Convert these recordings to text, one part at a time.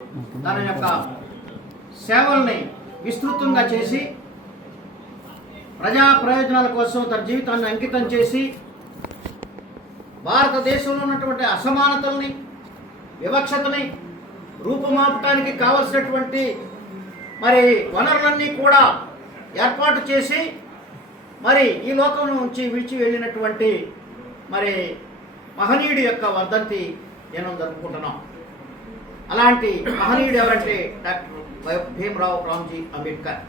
తన యొక్క సేవల్ని విస్తృతంగా చేసి ప్రజా ప్రయోజనాల కోసం తన జీవితాన్ని అంకితం చేసి భారతదేశంలో ఉన్నటువంటి అసమానతల్ని వివక్షతని రూపుమాపటానికి కావలసినటువంటి మరి వనరులన్నీ కూడా ఏర్పాటు చేసి మరి ఈ లోకం నుంచి విడిచి వెళ్ళినటువంటి మరి మహనీయుడి యొక్క వర్ధంతి నేను జరుపుకుంటున్నాం. అలాంటి మహనీయుడు ఎవరంటే డాక్టర్ భీమరావ్ రామ్జీ అంబేద్కర్.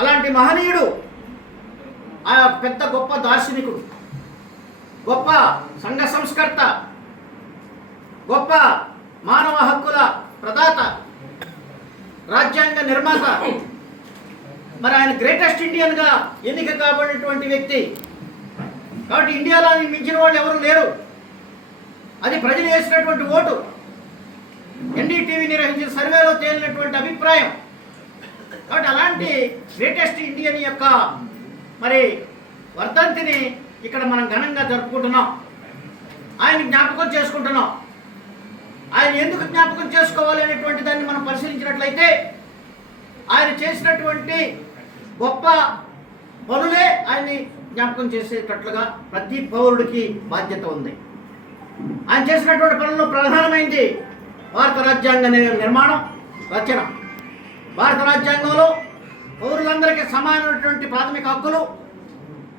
అలాంటి మహనీయుడు ఆ పెద్ద గొప్ప దార్శనికుడు, గొప్ప సంఘ సంస్కర్త, గొప్ప మానవ హక్కుల ప్రదాత, రాజ్యాంగ నిర్మాత. మరి ఆయన గ్రేటెస్ట్ ఇండియన్గా ఎన్నిక కాబడినటువంటి వ్యక్తి. కాబట్టి ఇండియాలో మించిన వాళ్ళు ఎవరు లేరు. అది ప్రజలు వేసినటువంటి ఓటు, ఎన్డీటీవీ నిర్వహించిన సర్వేలో తేలినటువంటి అభిప్రాయం. కాబట్టి అలాంటి గ్రేటెస్ట్ ఇండియన్ యొక్క మరి వర్ధంతిని ఇక్కడ మనం ఘనంగా జరుపుకుంటున్నాం. ఆయన జ్ఞాపకం చేసుకుంటున్నాం. ఆయన ఎందుకు జ్ఞాపకం చేసుకోవాలి అనేటువంటి దాన్ని మనం పరిశీలించినట్లయితే ఆయన చేసినటువంటి గొప్ప పనులే ఆయన్ని జ్ఞాపకం చేసేటట్లుగా ప్రతి పౌరుడికి బాధ్యత ఉంది. ఆయన చేసినటువంటి పనుల్లో ప్రధానమైంది భారత రాజ్యాంగ నిర్మాణం, రచన. భారత రాజ్యాంగంలో పౌరులందరికీ సమానమైనటువంటి ప్రాథమిక హక్కులు,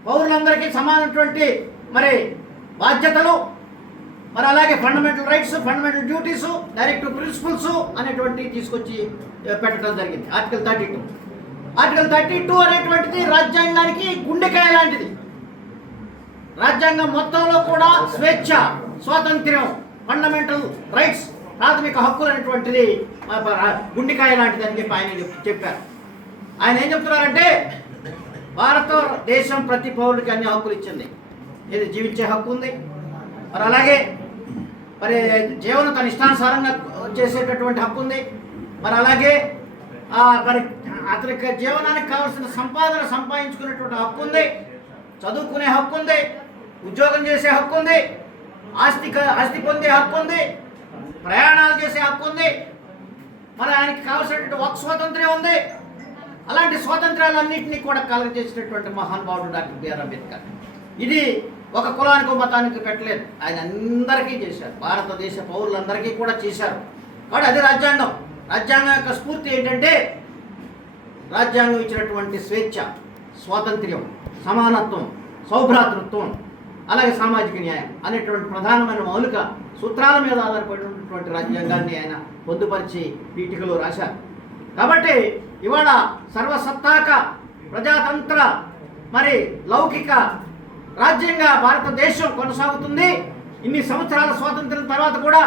పౌరులందరికీ సమానమైనటువంటి మరి బాధ్యతలు, మరి అలాగే fundamental rights, fundamental duties, directive principles అనేటువంటివి తీసుకొచ్చి పెట్టడం జరిగింది. ఆర్టికల్ 32. ఆర్టికల్ 32 అనేటువంటిది రాజ్యాంగానికి గుండెకాయ లాంటిది. రాజ్యాంగం మొత్తంలో కూడా స్వేచ్ఛ, స్వాతంత్ర్యం, ఫండమెంటల్ రైట్స్, ప్రాథమిక హక్కులు అనేటువంటిది గుండెకాయ లాంటిది అని చెప్పి ఆయన చెప్పారు. ఆయన ఏం చెప్తున్నారంటే భారతదేశం ప్రతి పౌరుడికి అన్ని హక్కులు ఇచ్చింది. ఇది జీవించే హక్కు ఉంది, మరి అలాగే మరి జీవనం తన ఇష్టానుసారంగా చేసేటటువంటి హక్కు ఉంది, మరి అలాగే మరి అతనికి జీవనానికి కావాల్సిన సంపాదన సంపాదించుకునేటువంటి హక్కు ఉంది, చదువుకునే హక్కు ఉంది, ఉద్యోగం చేసే హక్కు ఉంది, ఆస్తి పొందే హక్కు ఉంది, ప్రయాణాలు చేసే హక్కు ఉంది, మరి ఆయనకి కావాల్సినటువంటి వాక్ స్వాతంత్ర్యం ఉంది. అలాంటి స్వాతంత్ర్యాలన్నింటినీ కూడా కలగజేసినటువంటి మహానుభావుడు డాక్టర్ బిఆర్ అంబేద్కర్. ఇది ఒక కులానికి మతానికి పెట్టలేదు, ఆయన అందరికీ చేశారు, భారతదేశ పౌరులందరికీ కూడా చేశారు. కాబట్టి అది రాజ్యాంగం. రాజ్యాంగం యొక్క స్ఫూర్తి ఏంటంటే రాజ్యాంగం ఇచ్చినటువంటి స్వేచ్ఛ, స్వాతంత్ర్యం, సమానత్వం, సౌభ్రాతృత్వం, అలాగే సామాజిక న్యాయం అనేటువంటి ప్రధానమైన మౌలిక సూత్రాల మీద ఆధారపడినటువంటి రాజ్యాంగాన్ని ఆయన పొందుపరిచి పీఠికలో రాశారు. కాబట్టి ఇవాళ సర్వసత్తాక ప్రజాతంత్ర మరి లౌకిక రాజ్యంగా భారతదేశం కొనసాగుతుంది. ఇన్ని సంవత్సరాల స్వాతంత్ర్యం తర్వాత కూడా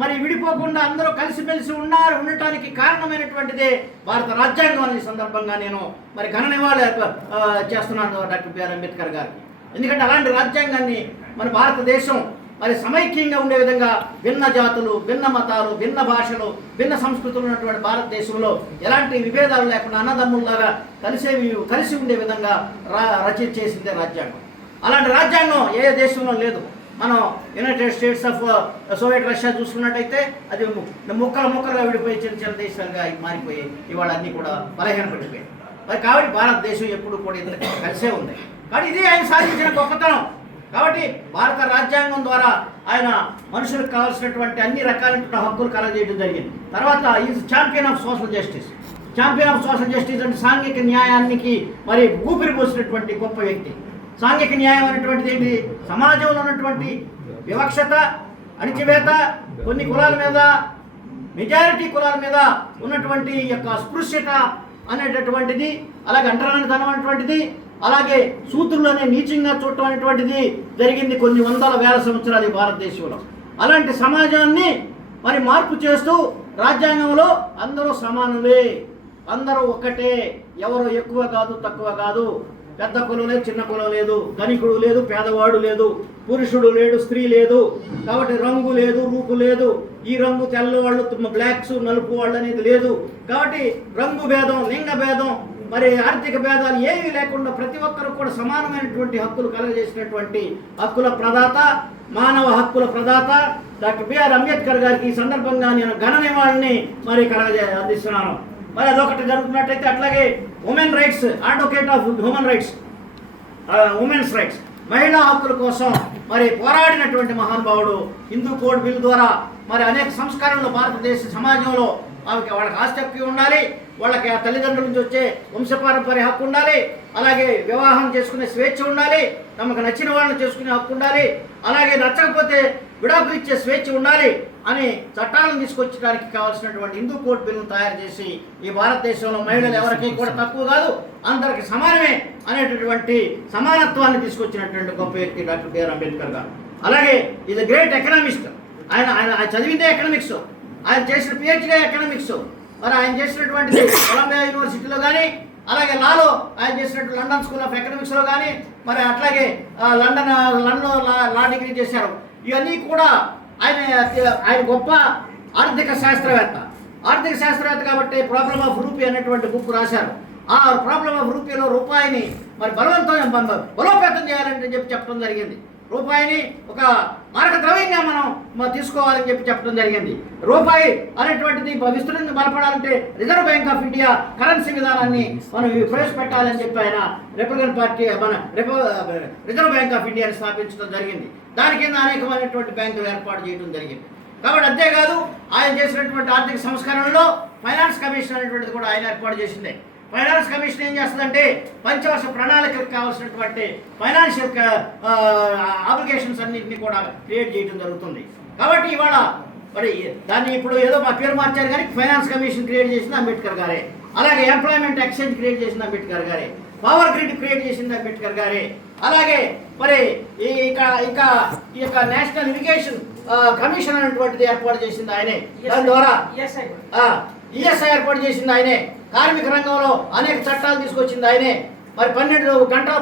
మరి విడిపోకుండా అందరూ కలిసిమెలిసి ఉండటానికి కారణమైనటువంటిదే భారత రాజ్యాంగం అనే సందర్భంగా నేను మరి ఘన నివాళి చేస్తున్నాను డాక్టర్ బిఆర్ అంబేద్కర్ గారికి. ఎందుకంటే అలాంటి రాజ్యాంగాన్ని మన భారతదేశం మరి సమైక్యంగా ఉండే విధంగా భిన్న జాతులు, భిన్న మతాలు, భిన్న భాషలు, భిన్న సంస్కృతులు ఉన్నటువంటి భారతదేశంలో ఎలాంటి విభేదాలు లేకుండా అన్నదమ్ముల్లాగా కలిసి ఉండే విధంగా రచన చేసిందే రాజ్యాంగం. అలాంటి రాజ్యాంగం ఏ దేశంలో లేదు. మనం United states of Soviet Russia చూసుకున్నట్టయితే అది ముక్కలుగా విడిపోయి చిన్న చిన్న దేశాలుగా మారిపోయి ఇవాళ అన్నీ కూడా బలహీనపడిపోయాయి. మరి కాబట్టి భారతదేశం ఎప్పుడు కూడా ఇద్దరికి కలిసే ఉంది. కాబట్టి ఇది ఆయన సాధించిన గొప్పతనం. కాబట్టి భారత రాజ్యాంగం ద్వారా ఆయన మనుషులకు కావాల్సినటువంటి అన్ని రకాలైన హక్కులు కలగజేయడం జరిగింది. తర్వాత is champion of social justice. Champion of social justice అంటే సాంఘిక న్యాయానికి మరి ఊపిరి పోసినటువంటి గొప్ప వ్యక్తి. సాంఘిక న్యాయం అనేటువంటిది ఏంటి? సమాజంలో ఉన్నటువంటి వివక్షత, అణిచివేత, కొన్ని కులాల మీద, మెజారిటీ కులాల మీద ఉన్నటువంటి యొక్క స్పృశ్యత అనేటటువంటిది, అలాగే అంటరానితనం అనేటువంటిది, అలాగే సూత్రులనే నీచంగా చూడటం అనేటువంటిది జరిగింది కొన్ని వందల వేల సంవత్సరాలు భారతదేశంలో. అలాంటి సమాజాన్ని మరి మార్పు చేస్తూ రాజ్యాంగంలో అందరూ సమానులే, అందరూ ఒక్కటే, ఎవరు ఎక్కువ కాదు తక్కువ కాదు, పెద్ద కులం లేదు చిన్న కులం లేదు, ధనికుడు లేదు పేదవాడు లేదు, పురుషుడు లేడు స్త్రీ లేదు, కాబట్టి రంగు లేదు రూపు లేదు, ఈ రంగు తెల్లవాళ్ళు బ్లాక్స్ నలుపు వాళ్ళు అనేది లేదు. కాబట్టి రంగు భేదం, లింగ భేదం మరి ఆర్థిక భేదాలు ఏమీ లేకుండా ప్రతి ఒక్కరు కూడా సమానమైనటువంటి హక్కులు కలుగజేసినటువంటి హక్కుల ప్రదాత, మానవ హక్కుల ప్రదాత డాక్టర్ బిఆర్ అంబేద్కర్ గారికి ఈ సందర్భంగా నేను ఘన నివాళిని మరి అందిస్తున్నాను. మరి అదొకటి జరుగుతున్నట్టయితే అట్లాగే women rights, advocate of human rights, women's rights, మహిళా హక్కుల కోసం మరి పోరాడినటువంటి మహానుభావుడు. హిందూ కోడ్ బిల్ ద్వారా మరి అనేక సంస్కరణలు భారతదేశ సమాజంలో వాళ్ళకి ఆస్తి హక్కు ఉండాలి, వాళ్ళకి ఆ తల్లిదండ్రుల నుంచి వచ్చే వంశపారంపర్య హక్కు ఉండాలి, అలాగే వివాహం చేసుకునే స్వేచ్ఛ ఉండాలి, తమకు నచ్చిన వాళ్ళని చేసుకునే హక్కు ఉండాలి, అలాగే నచ్చకపోతే విడాకులు ఇచ్చే స్వేచ్ఛ ఉండాలి అని చట్టాలను తీసుకొచ్చడానికి కావాల్సినటువంటి హిందూ కోడ్ బిల్లును తయారు చేసి ఈ భారతదేశంలో మహిళలు ఎవరికి కూడా తక్కువ కాదు, అందరికి సమానమే అనేటటువంటి సమానత్వాన్ని తీసుకొచ్చినటువంటి గొప్ప వ్యక్తి డాక్టర్ బిఆర్ అంబేద్కర్ గారు. అలాగే ఈజ్ గ్రేట్ ఎకనామిస్ట్. ఆయన చదివిందే ఎకనామిక్స్, ఆయన చేసిన పిహెచ్డీ ఎకనామిక్స్. మరి ఆయన చేసినటువంటి కొలంబియా యూనివర్సిటీలో కానీ, అలాగే లాలో ఆయన చేసినట్టు లండన్ స్కూల్ ఆఫ్ ఎకనామిక్స్లో కానీ, మరి అట్లాగే లండన్లో లా డిగ్రీ చేశారు. ఇవన్నీ కూడా ఆయన గొప్ప ఆర్థిక శాస్త్రవేత్త కాబట్టి ప్రాబ్లమ్ ఆఫ్ రూపీ అనేటువంటి బుక్ రాశారు. ఆ ప్రాబ్లమ్ ఆఫ్ రూపీలో రూపాయిని మరి బలోపేతం చేయాలని చెప్పడం జరిగింది. రూపాయిని ఒక మారక ద్రవ్యంగా మనం తీసుకోవాలని చెప్పడం జరిగింది. రూపాయి అనేటువంటిది విస్తృతంగా బలపడాలంటే Reserve Bank of India currency విధానాన్ని మనం ప్రవేశపెట్టాలని చెప్పి ఆయన Republican party Reserve Bank of ఇండియాని స్థాపించడం జరిగింది. దాని కింద అనేకమైనటువంటి బ్యాంకులు ఏర్పాటు చేయడం జరిగింది. కాబట్టి అంతేకాదు ఆయన చేసినటువంటి ఆర్థిక సంస్కరణలో ఫైనాన్స్ కమిషన్ అనేటువంటిది కూడా ఆయన ఏర్పాటు చేసిందే. ఫైనాన్స్ కమిషన్ ఏం చేస్తుందంటే పంచవర్ష ప్రణాళికలకు కావాల్సినటువంటి ఫైనాన్షియల్ ఆబ్లిగేషన్స్ అన్నింటినీ కూడా క్రియేట్ చేయడం జరుగుతుంది. కాబట్టి ఇవాళ మరి దాన్ని ఇప్పుడు ఏదో మా పేరు మార్చారు కానీ ఫైనాన్స్ కమిషన్ క్రియేట్ చేసింది అంబేద్కర్ గారే. అలాగే ఎంప్లాయ్మెంట్ ఎక్స్చేంజ్ క్రియేట్ చేసింది అంబేద్కర్ గారే. పవర్ గ్రిడ్ క్రియేట్ చేసింది అంబేద్కర్ గారే. అలాగే మరి ఇంకా ఈ యొక్క నేషనల్ ఇరిగేషన్ కమిషన్ అనేటువంటిది ఏర్పాటు చేసింది ఆయనే. దాని ద్వారా ఈఎస్ఐ ఏర్పాటు చేసింది ఆయనే. కార్మిక రంగంలో అనేక చట్టాలు తీసుకొచ్చింది ఆయనే. మరి 12 గంటల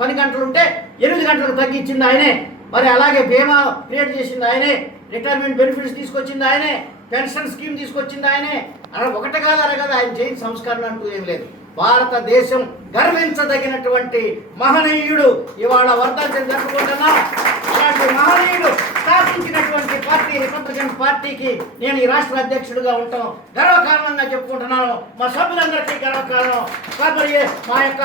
పని గంటలు ఉంటే 8 గంటలకు తగ్గించింది ఆయనే. మరి అలాగే బీమా క్రియేట్ చేసింది ఆయనే. రిటైర్మెంట్ బెనిఫిట్స్ తీసుకొచ్చింది ఆయనే. పెన్షన్ స్కీమ్ తీసుకొచ్చింది ఆయనే. అలా ఒకటి కాదు అరగదు ఆయన చేయని సంస్కరణ అంటూ ఏం లేదు. భారతదేశం గర్వించదగినటువంటి మహనీయుడు ఇవాళ వర్ధంతిని జరుపుకుంటున్నాం. అలాంటి మహనీయుడు స్థాపించినటువంటి పార్టీ రిపబ్లికన్ పార్టీకి నేను ఈ రాష్ట్ర అధ్యక్షుడిగా ఉంటాం గర్వకారణంగా చెప్పుకుంటున్నాను. మా సభ్యులందరికీ గర్వకారణం. కాబట్టి మా యొక్క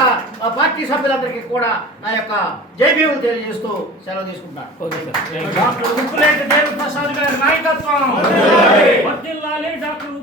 పార్టీ సభ్యులందరికీ కూడా నా యొక్క జైభీములు తెలియజేస్తూ సెలవు తీసుకుంటాను. డాక్టర్ ఉప్పులేటి దేవప్రసాద్ గారి నాయకత్వం వర్ధిల్లాలి. డాక్టర్